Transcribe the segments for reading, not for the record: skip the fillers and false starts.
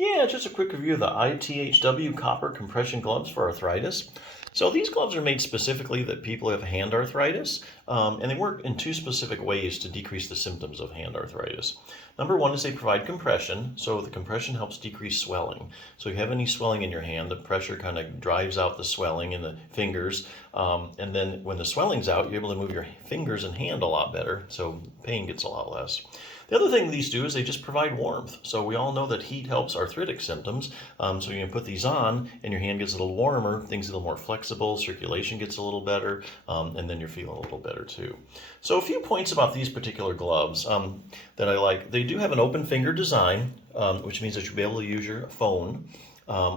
Yeah, just a quick review of the ITHW copper compression gloves for arthritis. So these gloves are made specifically that people who have hand arthritis, and they work in two specific ways to decrease the symptoms of hand arthritis. Number one is they provide compression, so the compression helps decrease swelling. So if you have any swelling in your hand, the pressure kind of drives out the swelling in the fingers, and then when the swelling's out, you're able to move your fingers and hand a lot better, so pain gets a lot less. The other thing these do is they just provide warmth. So we all know that heat helps arthritic symptoms. So you can put these on and your hand gets a little warmer, things a little more flexible, circulation gets a little better, and then you're feeling a little better too. So a few points about these particular gloves that I like. They do have an open finger design, which means that you'll be able to use your phone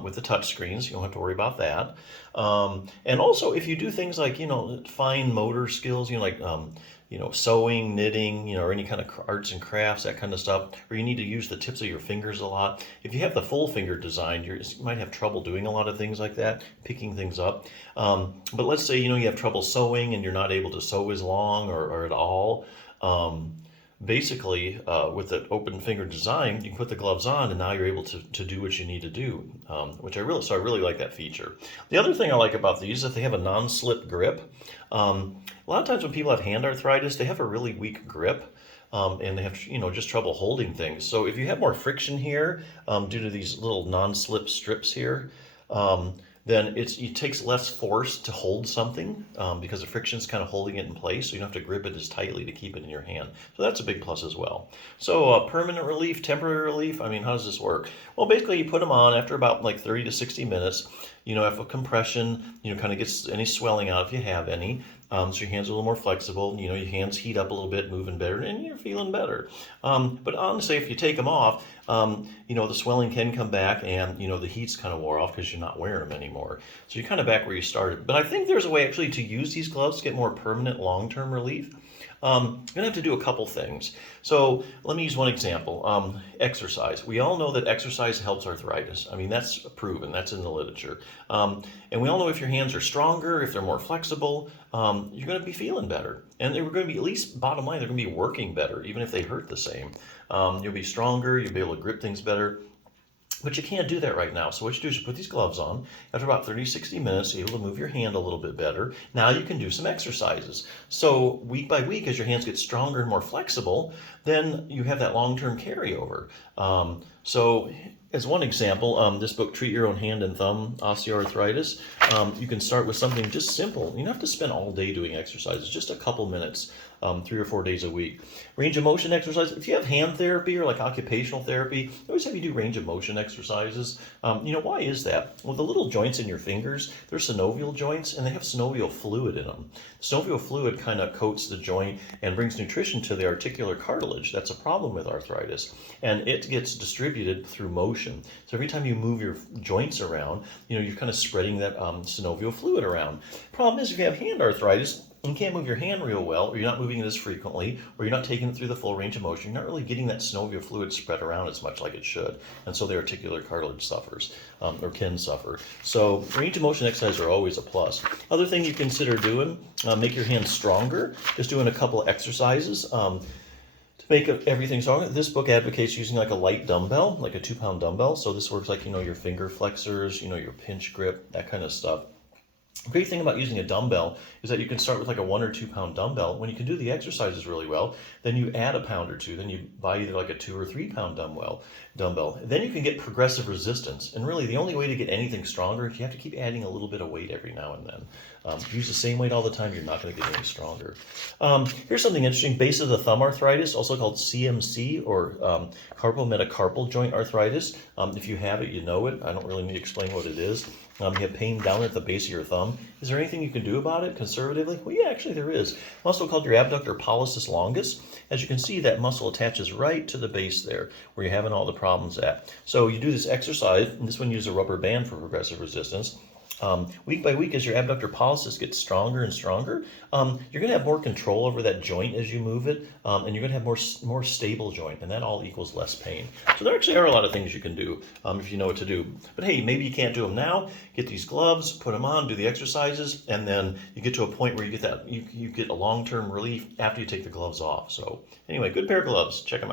with the touch screens. You don't have to worry about that. And also, if you do things like, fine motor skills, like, sewing, knitting, or any kind of arts and crafts, that kind of stuff, or you need to use the tips of your fingers a lot. If you have the full finger design, you might have trouble doing a lot of things like that, picking things up. But let's say, you have trouble sewing and you're not able to sew as long or at all. Basically, with the open finger design, you can put the gloves on and now you're able to do what you need to do, which I really like that feature. The other thing I like about these is that they have a non-slip grip. A lot of times when people have hand arthritis, they have a really weak grip. And they have, just trouble holding things. So if you have more friction here, due to these little non-slip strips here, then it takes less force to hold something because the friction is kind of holding it in place, so you don't have to grip it as tightly to keep it in your hand. So that's a big plus as well. So permanent relief, temporary relief, how does this work? Well, basically you put them on after about like 30 to 60 minutes. If a compression, kind of gets any swelling out if you have any. So your hands are a little more flexible, your hands heat up a little bit, moving better, and you're feeling better. But honestly, if you take them off, the swelling can come back and, the heat's kind of wore off because you're not wearing them anymore. So you're kind of back where you started. But I think there's a way actually to use these gloves to get more permanent long-term relief. You're going to have to do a couple things. So let me use one example. Exercise. We all know that exercise helps arthritis. That's proven. That's in the literature. And we all know if your hands are stronger, if they're more flexible, you're going to be feeling better. And they're going to be, at least bottom line, they're going to be working better, even if they hurt the same. You'll be stronger. You'll be able to grip things better. But you can't do that right now. So what you do is you put these gloves on. After about 30, 60 minutes, you're able to move your hand a little bit better. Now you can do some exercises. So week by week, as your hands get stronger and more flexible, then you have that long-term carryover. So as one example, this book, Treat Your Own Hand and Thumb Osteoarthritis, you can start with something just simple. You don't have to spend all day doing exercises, just a couple minutes, 3 or 4 days a week. Range of motion exercise. If you have hand therapy or like occupational therapy, they always have you do range of motion exercises. Why is that? Well, the little joints in your fingers, they're synovial joints, and they have synovial fluid in them. Synovial fluid kind of coats the joint and brings nutrition to the articular cartilage. That's a problem with arthritis. And it gets distributed through motion. So every time you move your joints around, you're kind of spreading that synovial fluid around. Problem is, if you have hand arthritis, you can't move your hand real well, or you're not moving it as frequently, or you're not taking it through the full range of motion, you're not really getting that synovial fluid spread around as much like it should. And so the articular cartilage suffers, or can suffer. So range of motion exercises are always a plus. Other thing you consider doing, make your hands stronger, just doing a couple exercises. To make everything stronger, this book advocates using like a light dumbbell, like a 2-pound dumbbell. So this works like, your finger flexors, your pinch grip, that kind of stuff. The great thing about using a dumbbell is that you can start with like a 1 or 2 pound dumbbell. When you can do the exercises really well, then you add a pound or two. Then you buy either like a 2 or 3 pound dumbbell. Then you can get progressive resistance. And really, the only way to get anything stronger is you have to keep adding a little bit of weight every now and then. If you use the same weight all the time, you're not going to get any stronger. Here's something interesting. Base of the thumb arthritis, also called CMC or carpometacarpal joint arthritis. If you have it, you know it. I don't really need to explain what it is. You have pain down at the base of your thumb. Is there anything you can do about it conservatively? Well, yeah, actually there is. Muscle called your abductor pollicis longus. As you can see, that muscle attaches right to the base there where you're having all the problems at. So you do this exercise, and this one uses a rubber band for progressive resistance. Week by week, as your abductor pollicis gets stronger and stronger, you're going to have more control over that joint as you move it, and you're going to have more stable joint, and that all equals less pain. So there actually are a lot of things you can do if you know what to do. But hey, maybe you can't do them now. Get these gloves, put them on, do the exercises, and then you get to a point where you get a long-term relief after you take the gloves off. So anyway, good pair of gloves. Check them out.